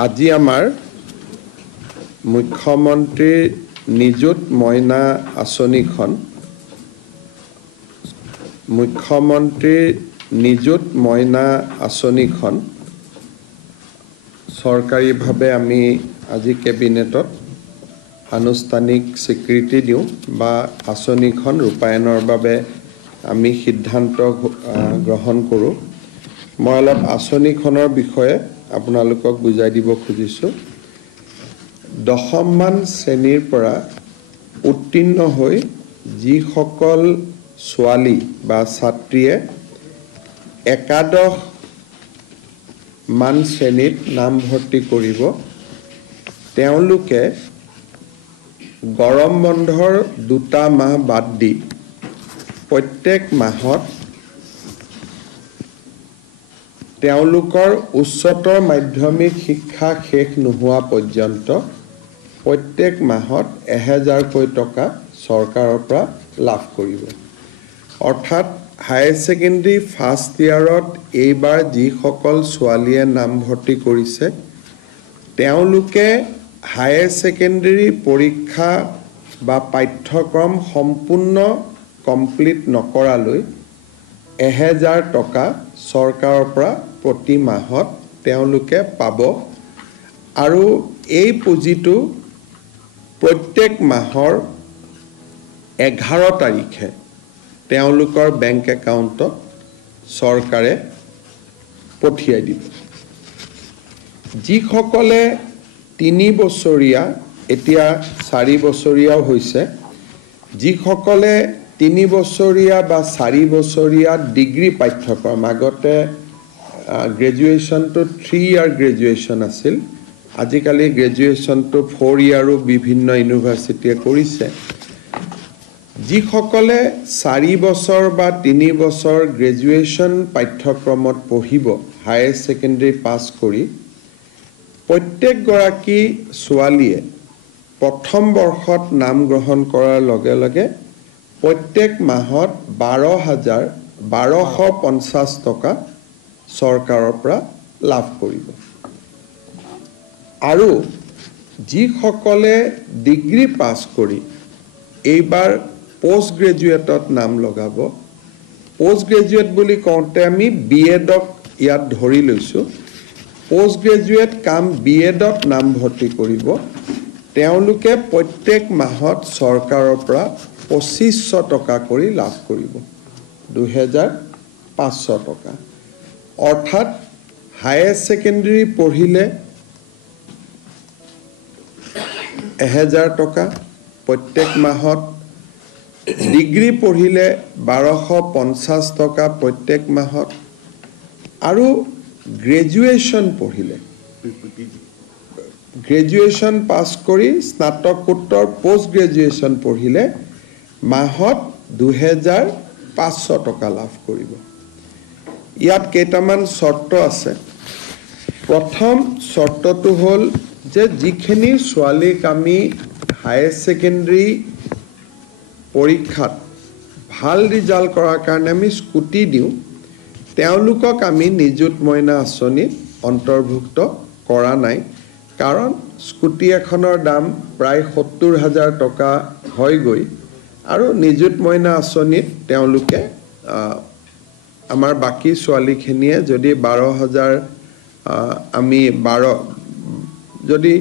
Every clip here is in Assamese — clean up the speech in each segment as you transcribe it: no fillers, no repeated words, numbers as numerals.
আজি আমাৰ মুখ্যমন্ত্ৰীৰ নিযুত মইনা আঁচনিখন চৰকাৰীভাৱে আমি আজি কেবিনেটত আনুষ্ঠানিক স্বীকৃতি দিওঁ বা আঁচনিখন ৰূপায়ণৰ বাবে আমি সিদ্ধান্ত গ্ৰহণ কৰোঁ। মই অলপ আঁচনিখনৰ বিষয়ে আপোনালোকক বুজাই দিব খুজিছোঁ। 10মান শ্ৰেণীৰ পৰা উত্তীৰ্ণ হৈ যিসকল ছোৱালী বা ছাত্ৰীয়ে একাদশমান শ্ৰেণীত নামভৰ্তি কৰিব, তেওঁলোকে গৰম বন্ধৰ 2টা মাহ বাদ দি প্ৰত্যেক মাহত তেওঁলোকৰ উচ্চতৰ মাধ্যমিক শিক্ষা শেষ নোহোৱা পৰ্যন্ত প্ৰত্যেক মাহত 1000কৈ টকা চৰকাৰৰ পৰা লাভ কৰিব। অৰ্থাৎ হায়াৰ ছেকেণ্ডেৰী ফাৰ্ষ্ট ইয়াৰত এইবাৰ যিসকল ছোৱালীয়ে নামভৰ্তি কৰিছে, তেওঁলোকে হায়াৰ ছেকেণ্ডেৰী পৰীক্ষা বা পাঠ্যক্ৰম সম্পূৰ্ণ কমপ্লিট নকৰালৈ 1000 টকা চৰকাৰৰ পৰা প্ৰতি মাহত তেওঁলোকে পাব আৰু এই পুঁজিটো প্ৰত্যেক মাহৰ 11 তাৰিখে তেওঁলোকৰ বেংক একাউণ্টত চৰকাৰে পঠিয়াই দিব। যিসকলে 3 বছৰীয়া, এতিয়া 4 বছৰীয়াও হৈছে, যিসকলে 3 বছৰীয়া বা 4 বছৰীয়া ডিগ্ৰী পাঠ্যক্ৰম, আগতে গ্ৰেজুৱেশ্যনটো 3 ইয়াৰ গ্ৰেজুৱেশ্যন আছিল, আজিকালি গ্ৰেজুৱেশ্যনটো 4 ইয়াৰো বিভিন্ন ইউনিভাৰ্চিটিয়ে কৰিছে। যিসকলে 4 বছৰ বা 3 বছৰ গ্ৰেজুৱেশ্যন পাঠ্যক্ৰমত পঢ়িব হায়াৰ ছেকেণ্ডেৰী পাছ কৰি, প্ৰত্যেকগৰাকী ছোৱালীয়ে প্ৰথম বৰ্ষত নাম গ্ৰহণ কৰাৰ লগে লগে প্ৰত্যেক মাহত 12,250 টকা চৰকাৰৰ পৰা লাভ কৰিব। আৰু যিসকলে ডিগ্ৰী পাছ কৰি এইবাৰ পোষ্ট গ্ৰেজুৱেটত নাম লগাব, পোষ্ট গ্ৰেজুৱেট বুলি কওঁতে আমি BEdক ইয়াত ধৰি লৈছোঁ, পোষ্ট গ্ৰেজুৱেট কাম BEdত নামভৰ্তি কৰিব, তেওঁলোকে প্ৰত্যেক মাহত চৰকাৰৰ পৰা 2500 টকা কৰি লাভ কৰিব, 2500 টকা। অৰ্থাৎ হায়াৰ ছেকেণ্ডেৰী পঢ়িলে 1000 টকা প্ৰত্যেক মাহত, ডিগ্ৰী পঢ়িলে 1250 টকা প্ৰত্যেক মাহত, আৰু গ্ৰেজুৱেশ্যন পঢ়িলে, গ্ৰেজুৱেশ্যন পাছ কৰি স্নাতকোত্তৰ পোষ্ট গ্ৰেজুৱেশ্যন পঢ়িলে মাহত 2500 টকা লাভ কৰিব। ইয়াত কেইটামান চৰ্ত আছে। প্ৰথম চৰ্তটো হ'ল যে যিখিনি ছোৱালীক আমি হায়াৰ ছেকেণ্ডেৰী পৰীক্ষাত ভাল ৰিজাল্ট কৰাৰ কাৰণে আমি স্কুটি দিওঁ, তেওঁলোকক আমি নিযুত মইনা আঁচনিত অন্তৰ্ভুক্ত কৰা নাই, কাৰণ স্কুটি এখনৰ দাম প্ৰায় 70,000 টকা হয়গৈ আৰু নিযুত মইনা আঁচনিত তেওঁলোকে আমাৰ বাকী ছোৱালীখিনিয়ে যদি 12,000 আমি যদি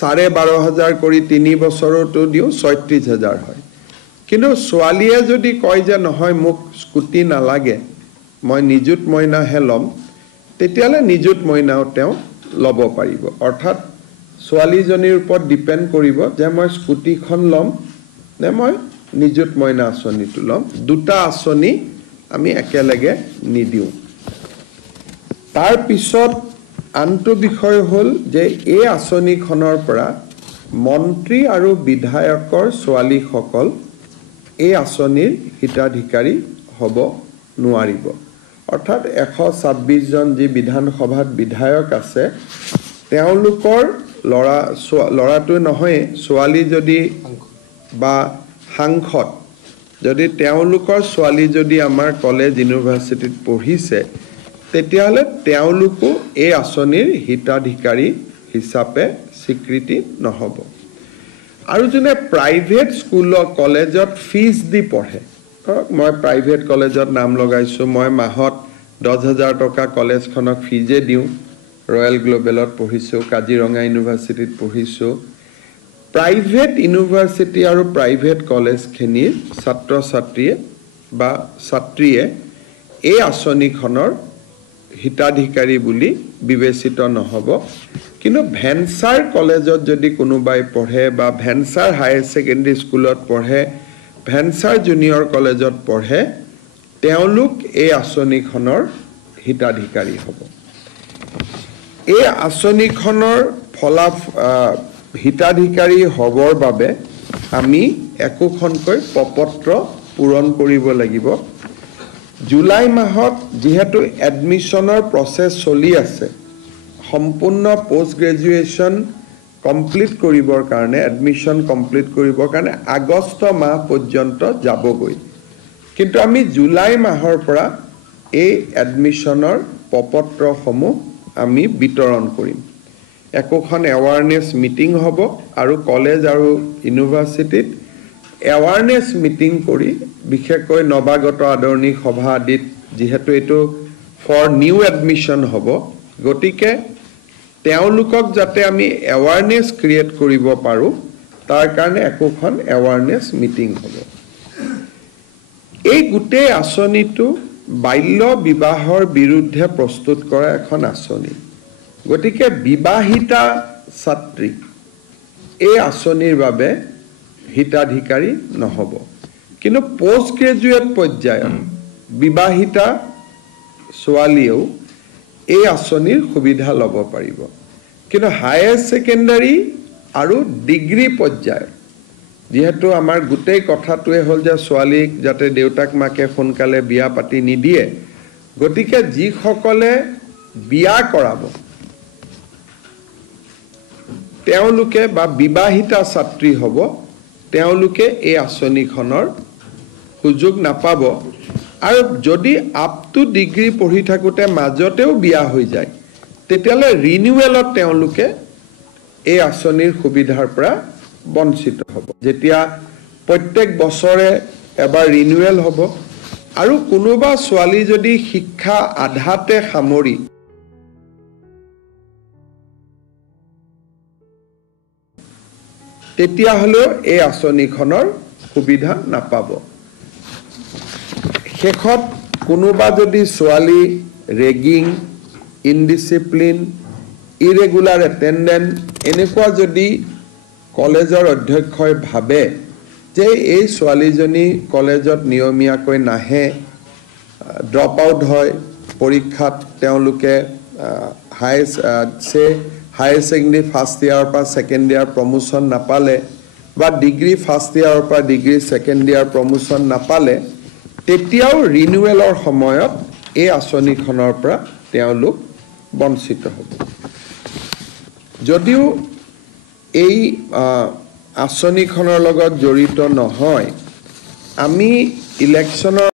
12,500 কৰি 3 বছৰতো দিওঁ 36,000 হয়। কিন্তু ছোৱালীয়ে যদি কয় যে নহয় মোক স্কুটি নালাগে, মই নিযুত মইনাহে ল'ম, তেতিয়াহ'লে নিযুত মইনাও তেওঁ ল'ব পাৰিব। অৰ্থাৎ ছোৱালীজনীৰ ওপৰত ডিপেণ্ড কৰিব যে মই স্কুটিখন ল'ম নে মই নিযুত মইনা আঁচনিটো ল'ম। 2টা আঁচনি আমি একেলগে নিদিওঁ। তাৰপিছত আনটো বিষয় হ'ল যে এই আঁচনিখনৰ পৰা মন্ত্ৰী আৰু বিধায়কৰ ছোৱালীসকল এই আঁচনিৰ হিতাধিকাৰী হ'ব নোৱাৰিব। অৰ্থাৎ 126জন যি বিধানসভাত বিধায়ক আছে, তেওঁলোকৰ ল'ৰাটো নহয়, ছোৱালী যদি বা সাংসদ যদি তেওঁলোকৰ ছোৱালী যদি আমাৰ কলেজ ইউনিভাৰ্চিটিত পঢ়িছে, তেতিয়াহ'লে তেওঁলোকো এই আঁচনিৰ হিতাধিকাৰী হিচাপে স্বীকৃতি নহ'ব। আৰু যোনে প্ৰাইভেট স্কুলত কলেজত ফিজ দি পঢ়ে, মই প্ৰাইভেট কলেজত নাম লগাইছোঁ, মই মাহত 10,000 টকা কলেজখনক ফিজে দিওঁ, ৰয়েল গ্লোবেলত পঢ়িছোঁ, কাজিৰঙা ইউনিভাৰ্চিটিত পঢ়িছোঁ। প্ৰাইভেট ইউনিভাৰ্চিটি আৰু প্ৰাইভেট কলেজখিনিৰ ছাত্ৰ ছাত্ৰীয়ে বা ছাত্ৰীয়ে এই আঁচনিখনৰ হিতাধিকাৰী বুলি বিবেচিত নহ'ব। কিন্তু ভেঞ্চাৰ কলেজত যদি কোনোবাই পঢ়ে বা ভেঞ্চাৰ হায়াৰ ছেকেণ্ডেৰী স্কুলত পঢ়ে, ভেঞ্চাৰ জুনিয়ৰ কলেজত পঢ়ে, তেওঁলোক এই আঁচনিখনৰ হিতাধিকাৰী হ'ব। এই আঁচনিখনৰ হিতাধিকাৰী হ'বৰ বাবে আমি একোখনকৈ প্ৰপত্ৰ পূৰণ কৰিব লাগিব। জুলাই মাহত যিহেতু এডমিশ্যনৰ প্ৰচেছ চলি আছে, সম্পূৰ্ণ পোষ্ট গ্ৰেজুৱেশ্যন কমপ্লিট কৰিবৰ কাৰণে, এডমিশ্যন কমপ্লিট কৰিবৰ কাৰণে আগষ্ট মাহ পৰ্যন্ত যাবগৈ। কিন্তু আমি জুলাই মাহৰ পৰা এই এডমিশ্যনৰ প্ৰপত্ৰসমূহ আমি বিতৰণ কৰিম। একোখন এৱাৰনেছ মিটিং হ'ব আৰু কলেজ আৰু ইউনিভাৰ্চিটিত এৱাৰনেছ মিটিং কৰি, বিশেষকৈ নৱাগত আদৰণি সভা আদিত, যিহেতু এইটো ফৰ নিউ এডমিশ্যন হ'ব, গতিকে তেওঁলোকক যাতে আমি এৱাৰনেছ ক্ৰিয়েট কৰিব পাৰোঁ, তাৰ কাৰণে একোখন এৱাৰনেছ মিটিং হ'ব। এই গোটেই আঁচনিটো বাল্য বিবাহৰ বিৰুদ্ধে প্ৰস্তুত কৰা এখন আঁচনি। গতিকে বিবাহিতা ছাত্ৰী এই আঁচনিৰ বাবে হিতাধিকাৰী নহ'ব। কিন্তু পোষ্ট গ্ৰেজুৱেট পৰ্যায়ত বিবাহিতা ছোৱালীয়েও এই আঁচনিৰ সুবিধা ল'ব পাৰিব। কিন্তু হায়াৰ ছেকেণ্ডাৰী আৰু ডিগ্ৰী পৰ্যায়ত, যিহেতু আমাৰ গোটেই কথাটোৱে হ'ল যে ছোৱালীক যাতে দেউতাক মাকে সোনকালে বিয়া পাতি নিদিয়ে, গতিকে যিসকলে বিয়া কৰাব তেওঁলোকে বা বিবাহিতা ছাত্ৰী হ'ব, তেওঁলোকে এই আঁচনিখনৰ সুযোগ নাপাব। আৰু যদি আপ টু ডিগ্ৰী পঢ়ি থাকোঁতে মাজতেও বিয়া হৈ যায়, তেতিয়াহ'লে ৰিনিউৱেলত তেওঁলোকে এই আঁচনিৰ সুবিধাৰ পৰা বঞ্চিত হ'ব। যেতিয়া প্ৰত্যেক বছৰে এবাৰ ৰিনিউৱেল হ'ব, আৰু কোনোবা ছোৱালী যদি শিক্ষা আধাতে সামৰি তেতিয়াহ'লেও এই আঁচনিখনৰ সুবিধা নাপাব। শেষত কোনোবা যদি ছোৱালী ৰেগিং, ইনডিচিপ্লিন, ইৰেগুলাৰ এটেণ্ডেন্ট এনেকুৱা যদি কলেজৰ অধ্যক্ষই ভাবে যে এই ছোৱালীজনী কলেজত নিয়মীয়াকৈ নাহে, ড্ৰপ আউট হয়, পৰীক্ষাত তেওঁলোকে হায়াৰ ছেকেণ্ডেৰী ফাৰ্ষ্ট ইয়াৰৰ পৰা ছেকেণ্ড ইয়াৰ প্ৰমোশ্যন নাপালে, বা ডিগ্ৰী ফাৰ্ষ্ট ইয়াৰৰ পৰা ডিগ্ৰী ছেকেণ্ড ইয়াৰ প্ৰমোশ্যন নাপালে, তেতিয়াও ৰিনিউৱেলৰ সময়ত এই আঁচনিখনৰ পৰা তেওঁলোক বঞ্চিত হ'ব। যদিও এই আঁচনিখনৰ লগত জড়িত নহয়, আমি ইলেকশ্যনৰ